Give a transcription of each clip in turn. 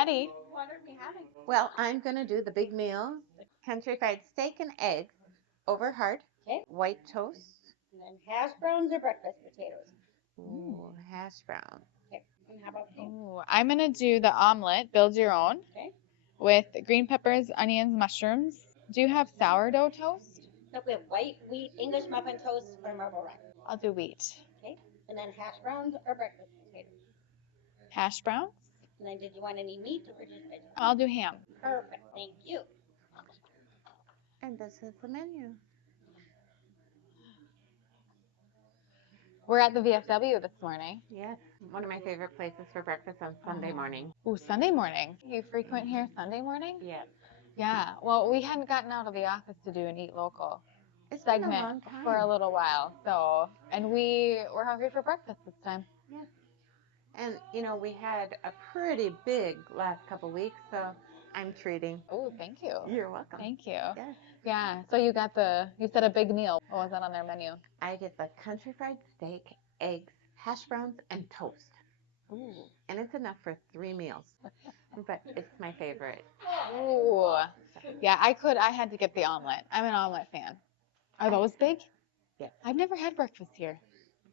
ready. What are we having? Well, I'm going to do the big meal. Country fried steak and eggs over hard. Okay. White toast. And then hash browns or breakfast potatoes? Ooh, hash brown. Okay. And how about you? Ooh, I'm going to do the omelet, build your own, Okay. with green peppers, onions, mushrooms. Do you have sourdough toast? Nope, we have white, wheat, English muffin toast, or marble rye. I'll do wheat. Okay. And then hash browns or breakfast potatoes? Hash browns? And then did you want any meat or just veggies? I'll do ham. Perfect. Thank you. And this is the menu. We're at the VFW this morning. Yes, one of my favorite places for breakfast on Sunday morning. Ooh, Sunday morning. You frequent here Sunday morning? Yes. Yeah. Well, we hadn't gotten out of the office to do an Eat Local It's been a segment long time. for a little while. So, and we were hungry for breakfast this time. Yes. And, you know, we had a pretty big last couple weeks, so I'm treating. Oh, thank you. You're welcome. Thank you. Yes. Yeah. So you said a big meal. What was that on their menu? I get the country fried steak, eggs, hash browns, and toast. Ooh. And it's enough for 3 meals. But it's my favorite. Ooh. Yeah, I had to get the omelet. I'm an omelet fan. Are those big? Yes. I've never had breakfast here.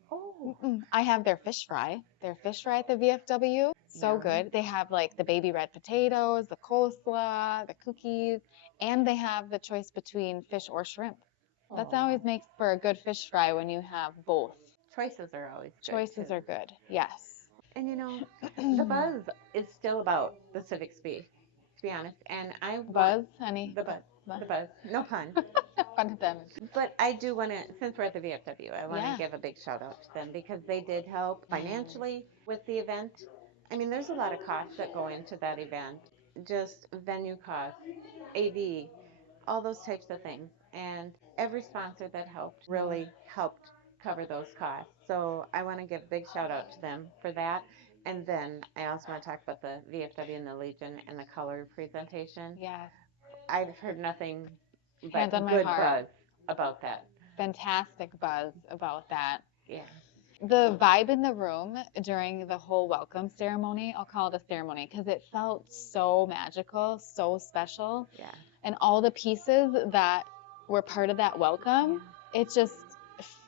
Oh. I have their fish fry. Their fish fry at the VFW. So Yum. good. They have like the baby red potatoes, the coleslaw, the cookies, and they have the choice between fish or shrimp. That always makes for a good fish fry when you have both. Choices are always good. Choices are good. Yes. And, you know, the buzz is still about the Civics Bee, to be honest. And I Buzz, honey. The buzz. The buzz. No pun. Fun to them. But I do want to, since we're at the VFW, I want to Yeah. give a big shout out to them because they did help financially with the event. I mean, there's a lot of costs that go into that event, just venue costs, AV, all those types of things. And every sponsor that helped really helped cover those costs. So I want to give a big shout out to them for that. And then I also want to talk about the VFW and the Legion and the color presentation. Yes. I've heard nothing but Hand on my good heart. buzz about that. Fantastic buzz about that. Yeah. The vibe in the room during the whole welcome ceremony, I'll call it a ceremony because it felt so magical, so special. Yeah. And all the pieces that were part of that welcome, it just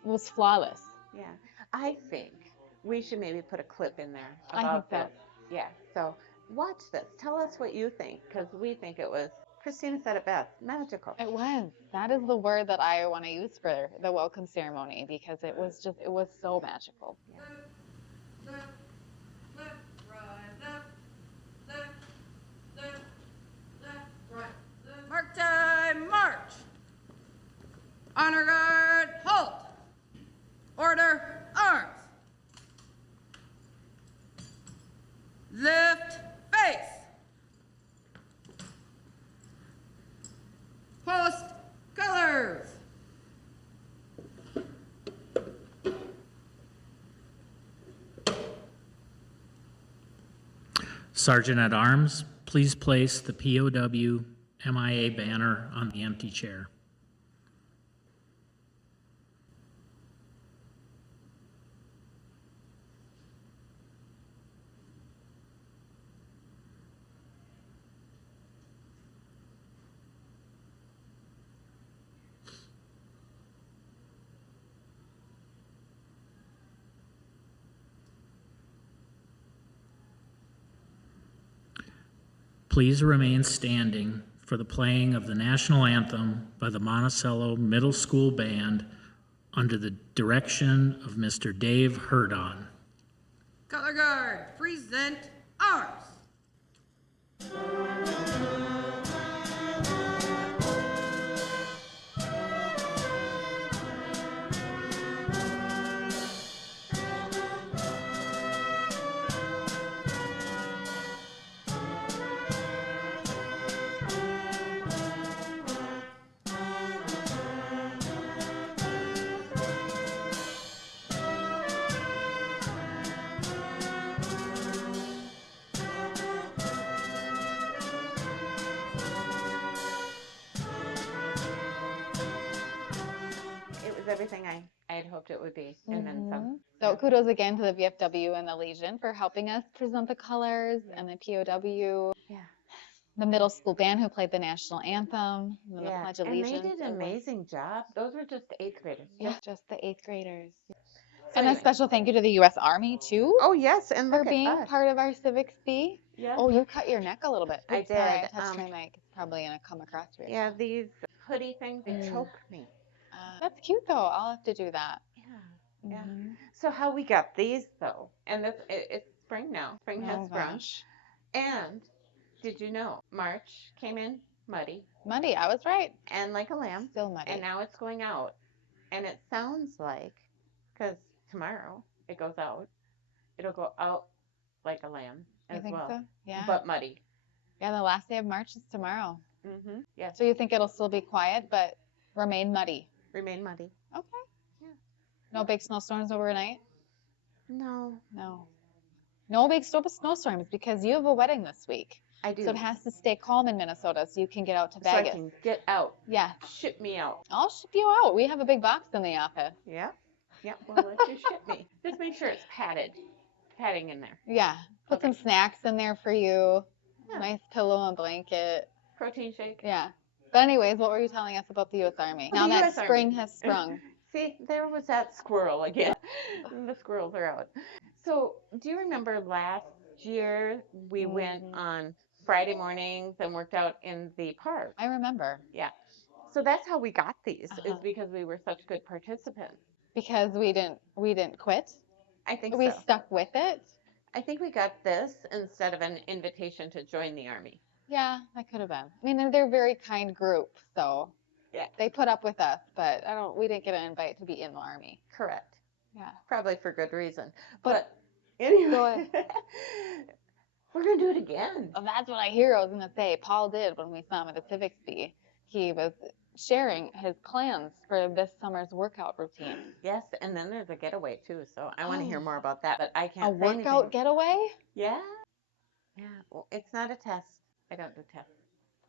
was flawless. Yeah. I think we should maybe put a clip in there I about think so. this. Yeah. So watch this. Tell us what you think because we think it was, Kristina said it best, magical. It was. That is the word that I want to use for the welcome ceremony because it was so magical. Yeah. Left, left, right, left, left, left, left, right, left. Mark time, march. Honor guard, halt. Order, arms. Lift, face. Post, colors. Sergeant at Arms, please place the POW MIA banner on the empty chair. Please remain standing for the playing of the national anthem by the Monticello Middle School Band under the direction of Mr. Dave Herdon. Color guard, present arms. It was everything I had hoped it would be, and then some. So kudos again to the VFW and the Legion for helping us present the colors and the POW. Yeah. The middle school band who played the national anthem and the Yeah, Pledge of and they Allegiance. did an amazing job. Those were just 8th graders. Yeah, just the 8th graders. So And a anyway. special thank you to the U.S. Army too Oh yes, and for look at being us. part of our Civics Bee. Yeah. Oh, you cut your neck a little bit. I Oops, sorry, I did. touched my mic. It's probably gonna come across weird. Yeah, these hoodie things, they choke me. That's cute though. I'll have to do that. Yeah. Yeah. So how we got these though, and it's spring now. Spring has sprung. Gosh. And did you know March came in muddy Muddy, I was right. and like a lamb, Still muddy. and now it's going out, and it sounds like, because tomorrow it goes out, it'll go out like a lamb You as think well, so? Yeah. but muddy. Yeah, the last day of March is tomorrow. Yes. So you think it'll still be quiet, but remain muddy? Remain muddy. Okay. Yeah. No big snowstorms overnight? No, No. No big snowstorms because you have a wedding this week. I do. So it has to stay calm in Minnesota so you can get out to So I Vegas. can get out. Yeah. Ship me out. I'll ship you out. We have a big box in the office. Yeah. Yeah. Well, let you ship me. Just make sure it's padded. Padding in there. Yeah. Put some snacks in there for you. Yeah. Nice pillow and blanket. Protein shake. Yeah. But anyways, what were you telling us about the U.S. Army? Well, Now the that US Army. spring has sprung. See, there was that squirrel again. The squirrels are out. So, do you remember last year we went on Friday mornings and worked out in the park? I remember. Yeah. So that's how we got these, is because we were such good participants. Because we didn't quit. I think We so. stuck with it. I think we got this instead of an invitation to join the Army. Yeah, that could have been. I mean, they're a very kind group, so Yeah. they put up with us, but we didn't get an invite to be in the Army. Correct. Yeah. Probably for good reason. But anyway, we're going to do it again. Well, that's what I hear. I was going to say, Paul did when we saw him at the Civics Bee. He was sharing his plans for this summer's workout routine. Yes, and then there's a getaway too, so I want to hear more about that, but I can't A say workout anything. getaway? Yeah. Yeah. Well, it's not a test. I don't do tests.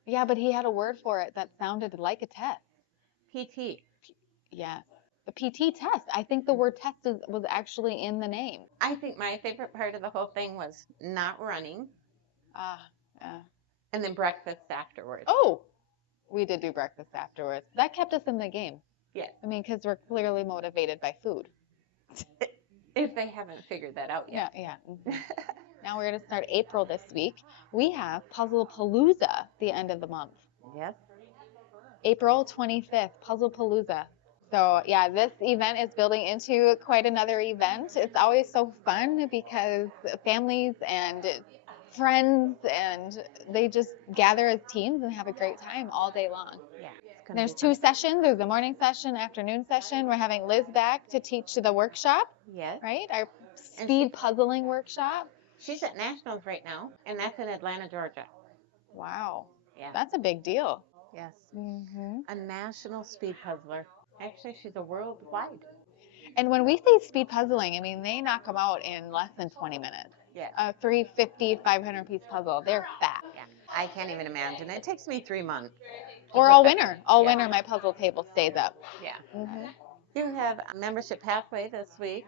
Yeah, but he had a word for it that sounded like a test. PT. Yes. The PT test. I think the word test was actually in the name. I think my favorite part of the whole thing was not running Yeah. and then breakfast afterwards. Oh, we did do breakfast afterwards. That kept us in the game. Yeah. I mean, because we're clearly motivated by food. If they haven't figured that out yet. Yeah. Now we're going to start April this week. We have Puzzle Palooza the end of the month. Yes. April 25th, Puzzle Palooza. So yeah, this event is building into quite another event. It's always so fun because families and friends and they just gather as teams and have a great time all day long. Yeah. There's 2 sessions. There's a morning session, afternoon session. We're having Liz back to teach the workshop, Yes. right? Our speed puzzling workshop. She's at Nationals right now, and that's in Atlanta, Georgia. Wow. Yeah. That's a big deal. Yes. Mm-hmm. A national speed puzzler. Actually, she's a worldwide. And when we say speed puzzling, I mean, they knock them out in less than 20 minutes. Yeah. A 350, 500 piece puzzle. They're fast. Yeah. I can't even imagine. It takes me 3 months. Or all winter. All winter, my puzzle table stays up. Yeah. Mm-hmm. You have a membership pathway this week.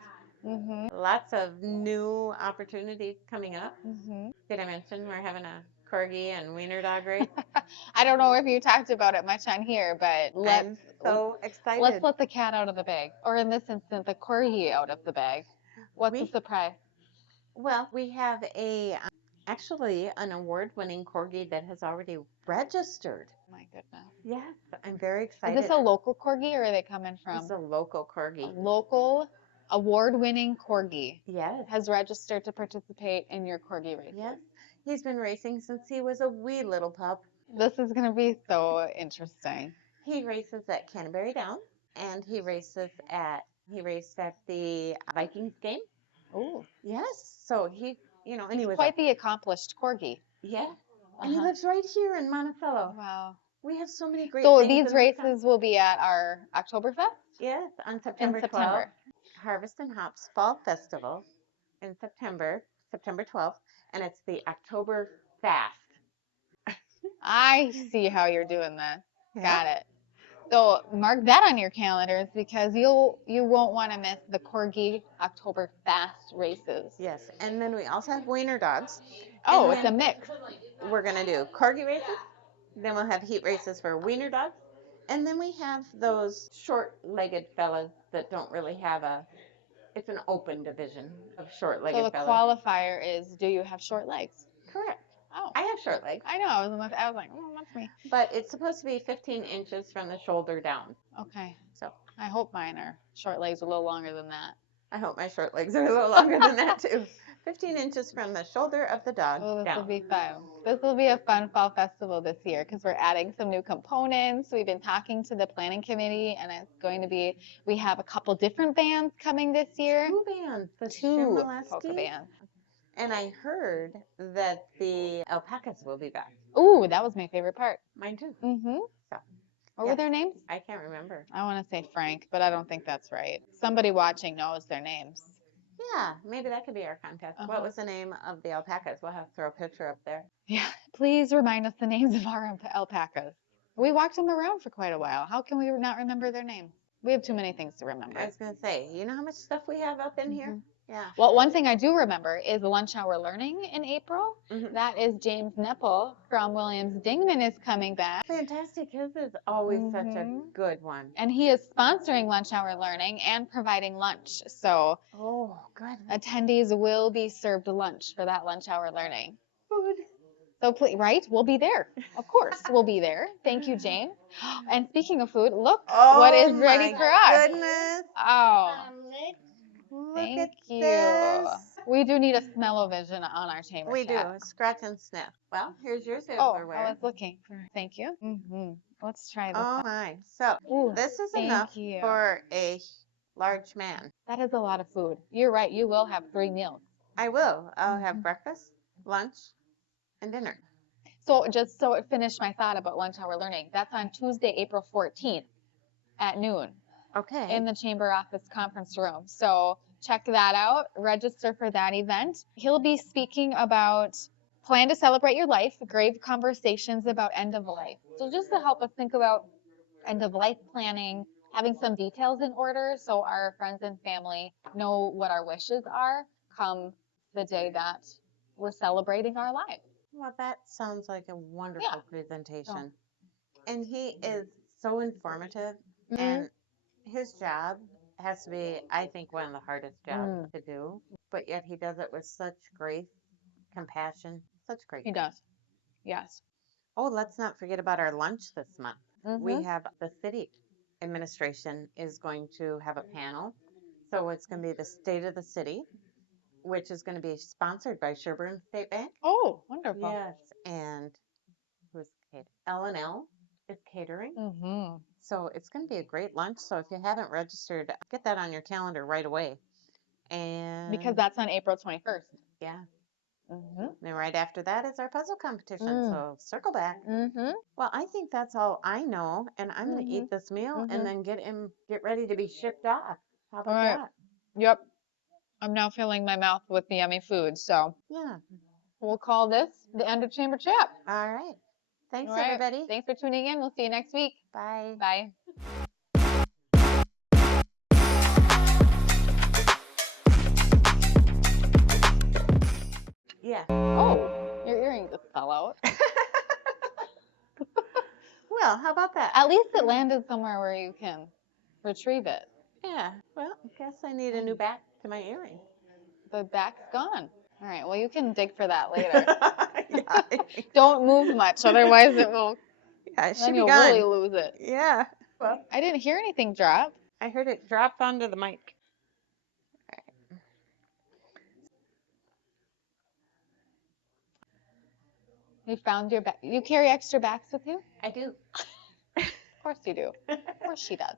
Mm-hmm. Lots of new opportunities coming up. Mm-hmm. Did I mention we're having a corgi and wiener dog race? I don't know if you talked about it much on here, but I'm so excited. let's let the cat out of the bag. Or in this instance, the corgi out of the bag. What's the surprise? Well, we have actually an award-winning corgi that has already registered. My goodness. Yes, I'm very excited. Is this a local corgi or are they coming from? This is a local A corgi. local award-winning corgi Yes. has registered to participate in your corgi race. Yes. He's been racing since he was a wee little pup. This is going to be so interesting. He races at Canterbury Downs, and he raced at the Vikings game. Oh, Yes. So he, and he was quite the accomplished corgi. yeah. And he lives right here in Monticello. Wow. We have so many great So things. these in this town. races will be at our Oktoberfest? Yes, on September 12th. Harvest and Hops Fall Festival in September 12th, and it's the October Fast. I see how you're doing this. Yeah. Got it. So mark that on your calendars because you won't want to miss the Corgi October Fast races. Yes, and then we also have wiener dogs. Oh, And it's a then mix. we're gonna do corgi races. Then we'll have heat races for wiener dogs, and then we have those short-legged fellas that don't really have a. It's an open division of So short-legged the fellas. qualifier is, do you have short legs? Correct. Oh, I have short legs, I know. I was like, oh, that's me. but it's supposed to be 15 inches from the shoulder down. Okay. So I hope mine are short legs a little longer than that. I hope my short legs are a little longer than that too. 15 inches from the shoulder of the dog Oh, this will down. be fun. This will be a fun fall festival this year because we're adding some new components. We've been talking to the planning committee, and it's going to be, we have a couple different bands coming this year. Two bands, the Two polka Shimaleski, bands. and I heard that the alpacas will be back. Ooh, that was my favorite part. Mine too. Mm-hmm. So What were their names? I can't remember. I want to say Frank, but I don't think that's right. Somebody watching knows their names. Yeah, maybe that could be our contest. Uh-huh. What was the name of the alpacas? We'll have to throw a picture up there. Yeah, please remind us the names of our alpacas. We walked them around for quite a while. How can we not remember their names? We have too many things to remember. I was going to say, you know how much stuff we have up in here? Yeah. Well, one thing I do remember is lunch hour learning in April. Mhm. That is James Nepple from Williams Dingman is coming back. Fantastic. His is always such a Mhm. good one. And he is sponsoring lunch hour learning and providing lunch. So Oh, good. attendees will be served lunch for that lunch hour learning. Food. So please, right? We'll be there. Of course, we'll be there. Thank you, James. And speaking of food, look what is ready for us. Goodness. Oh, Look thank at you. this. We do need a smell-o-vision on our chamber We do. chat. Scratch and sniff. Well, here's your Oh, silverware. I was looking for. Thank you. Let's try this. Oh my. So Ooh, this is thank enough you. for a large man. That is a lot of food. You're right. You will have 3 meals. I will. I'll have breakfast, lunch, and dinner. So just so it finished my thought about lunch hour learning. That's on Tuesday, April 14th at noon. Okay. In the chamber office conference room. So check that out. Register for that event. He'll be speaking about plan to celebrate your life, grave conversations about end of life. So just to help us think about end of life planning, having some details in order so our friends and family know what our wishes are come the day that we're celebrating our life. Well, that sounds like a wonderful Yeah. presentation. And he is so informative, Mhm. and his job has to be, I think, one of the hardest jobs to do, but yet he does it with such grace, compassion, such great. He does. Yes. Oh, let's not forget about our lunch this month. We Mhm. have the city administration is going to have a panel. So it's going to be the state of the city, which is going to be sponsored by Sherburne State Bank. Oh, wonderful. Yes, and who's L&L is catering. Mhm. So it's going to be a great lunch. So if you haven't registered, get that on your calendar right away. And Because that's on April 21st. yeah, Mhm. then right after that is our puzzle competition. So circle back. Mhm. Well, I think that's all I know, and I'm going to eat this meal and then get ready to be shipped off. How about All right. that? Yep. I'm now filling my mouth with the yummy food. So Yeah. we'll call this the end of Chamber Chat. All right. Thanks, All right. everybody. Thanks for tuning in. We'll see you next week. Bye. Bye. Yeah. Oh, your earring just fell out. Well, how about that? At least it landed somewhere where you can retrieve it. Yeah. Well, I guess I need a new back to my earring. The back's gone. All right. Well, you can dig for that later. Yeah. Don't move much, otherwise it will. Yeah, it should Then be you'll gone. really lose it. Yeah. Well, I didn't hear anything drop. I heard it drop onto the mic. You found your back. You carry extra backs with you? I do. Of course you do. Of course she does.